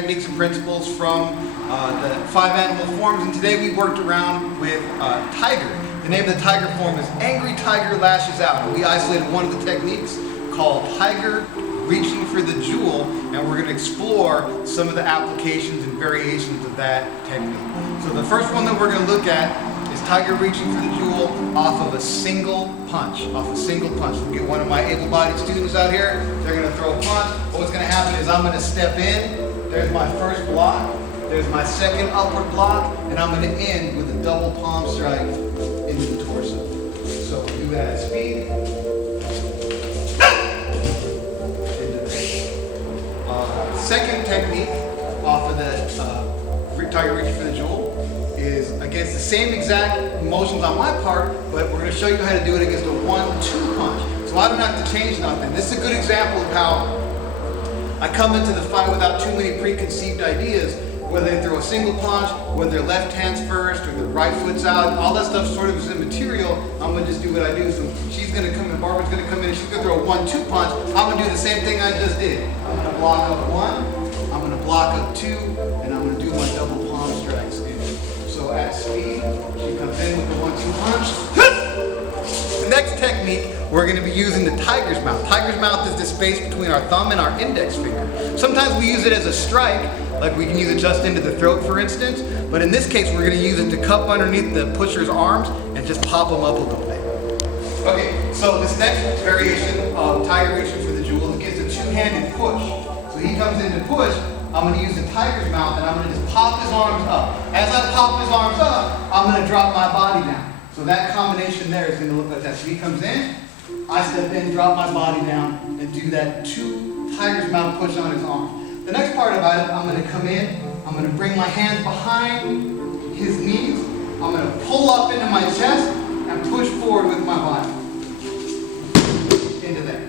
techniques and principles from the 5 animal forms, and today we worked around with tiger. The name of the tiger form is Angry Tiger Lashes Out. And we isolated one of the techniques called Tiger Reaching for the Jewel, and we're going to explore some of the applications and variations of that technique. So the first one that we're going to look at is Tiger Reaching for the Jewel off of a single punch. We'll get one of my able-bodied students out here. They're going to throw a punch. What's going to happen is I'm going to step in. There's my first block. There's my second upward block, and I'm going to end with a double palm strike into the torso. So we'll do that at speed. Second technique off of the Tiger Reaching for the Jewel is against the same exact motions on my part, but we're going to show you how to do it against a 1-2 punch. So I don't have to change nothing. This is a good example of how I come into the fight without too many preconceived ideas, whether they throw a single punch, whether their left hand's first or their right foot's out, all that stuff sort of is immaterial. I'm going to just do what I do. So she's going to come in, Barbara's going to come in, and she's going to throw a 1-2 punch. I'm going to do the same thing I just did. I'm going to block up 1, I'm going to block up 2, and I'm going to do my double palm strikes in. So at speed, she comes in with the 1-2 punch. The next technique, we're going to be using the tiger's mouth. Tiger's mouth is the space between our thumb and our index finger. Sometimes we use it as a strike, like we can use it just into the throat, for instance. But in this case, we're going to use it to cup underneath the pusher's arms and just pop them up a little bit. Okay, so this next variation of Tiger Reaching for the Jewel is against a two-handed push. So he comes in to push. I'm going to use the tiger's mouth, and I'm going to just pop his arms up. As I pop his arms up, I'm going to drop my body down. So that combination there is going to look like that. So he comes in, I step in, drop my body down, and do that tiger's mouth push on his arm. The next part about it, I'm going to come in, I'm going to bring my hands behind his knees, I'm going to pull up into my chest, and push forward with my body. Into there.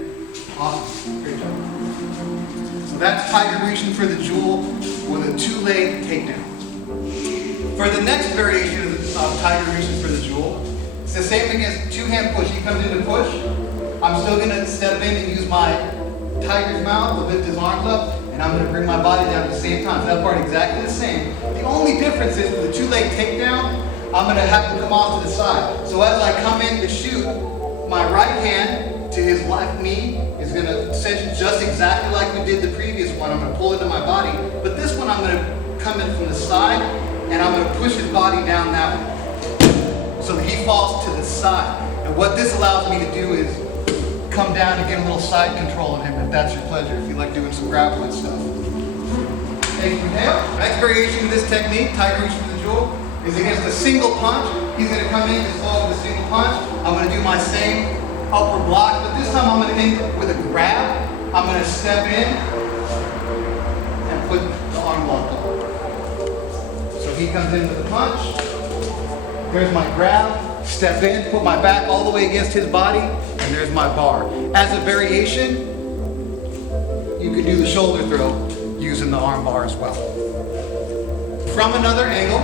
Awesome. Great job. So that's Tiger Reaching for the Jewel with a 2-leg takedown. For the next variation of Tiger Reaching for the Jewel, it's the same against two-hand push. He comes in to push. I'm still going to step in and use my tiger's mouth to lift his arms up, and I'm going to bring my body down at the same time. So that part exactly the same. The only difference is with the 2-leg takedown, I'm going to have him come off to the side. So as I come in to shoot, my right hand to his left knee is going to set just exactly like we did the previous one. I'm going to pull into my body. But this one I'm going to come in from the side, and I'm going to push his body down that way so that he falls to the side. And what this allows me to do is come down and get a little side control on him, if that's your pleasure, if you like doing some grappling stuff. Take your inhale. Next variation of this technique, Tiger Reaching for the Jewel, is against a single punch. He's going to come in and slow with a single punch. I'm going to do my same upward block, but this time I'm going to end with a grab. I'm going to step in and put the arm lock on. So he comes in with a punch. There's my grab. Step in, put my back all the way against his body, and there's my bar. As a variation, you can do the shoulder throw using the arm bar as well. From another angle,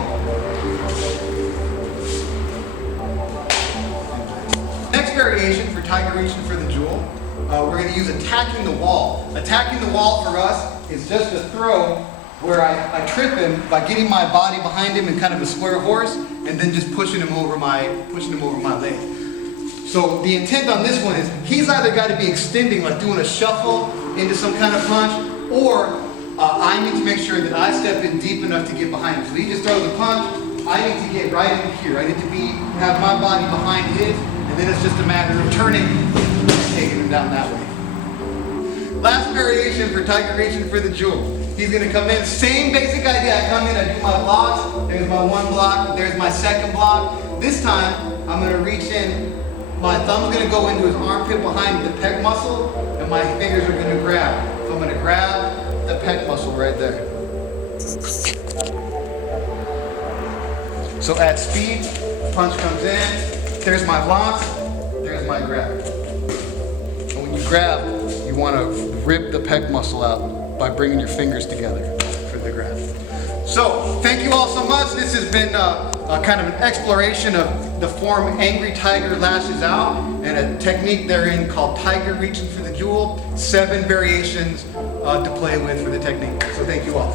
next variation for Tiger Reaching for the Jewel, we're going to use attacking the wall. Attacking the wall for us is just a throw where I trip him by getting my body behind him in kind of a square horse, and then just pushing him over my leg. So the intent on this one is he's either got to be extending, like doing a shuffle into some kind of punch, or I need to make sure that I step in deep enough to get behind him. So he just throws a punch, I need to get right in here. I need to have my body behind his, and then it's just a matter of turning and taking him down that way. Last variation for Tiger Reaching for the Jewel. He's going to come in, same basic idea. I come in, I do my blocks, there's my one block, there's my second block. This time, I'm going to reach in, my thumb's going to go into his armpit behind the pec muscle, and my fingers are going to grab. So I'm going to grab the pec muscle right there. So at speed, punch comes in, there's my block, there's my grab. And when you grab, you want to rip the pec muscle out by bringing your fingers together for the grab. So, thank you all so much. This has been a kind of an exploration of the form Angry Tiger Lashes Out, and a technique therein called Tiger Reaching for the Jewel. 7 variations to play with for the technique. So thank you all.